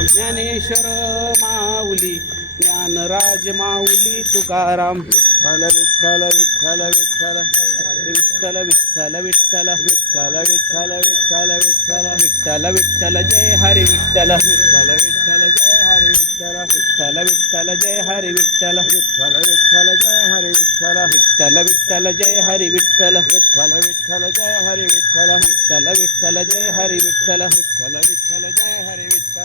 Tukaram Dnyaneshwar Mauli Dnyanraj Mauli Tukaram Vitthal Vitthal Vitthal Vitthal Vitthal Vitthal Vitthal Vitthal Vitthal Vitthal Vitthal Vitthal Vitthal Jai Hari Vitthal Vitthal Vitthal Jai Hari Vitthal Vitthal Vitthal Jai Hari Vitthal Vitthal Vitthal Jai Hari Vitthal Vitthal Vitthal Jai Hari Vitthal Vitthal Vitthal Jai Hari Vitthal Vitthal Vitthal Jai Hari Vitthal Vitthal Vitthal Jai Hari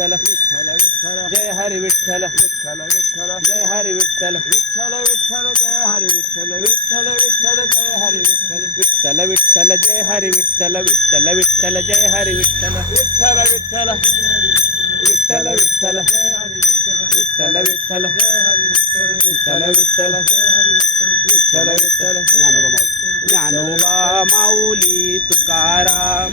Vitthala. Jaya Hari Vitthala. Jaya Hari Vitthala. Vitthala Vitthala Jaya Hari Vitthala. Vitthala Vitthala Jaya Hari Vitthala. Vitthala Vitthala Jaya Hari Vitthala. Vitthala Vitthala. Jaya Hari Vitthala Vitthala. Vitthala Vitthala. Vitthala Vitthala. Vitthala Vitthala. Vitthala Vitthala Vitthala జ్ఞానోబా Mouli. జ్ఞానోబా Mouli తుకారామ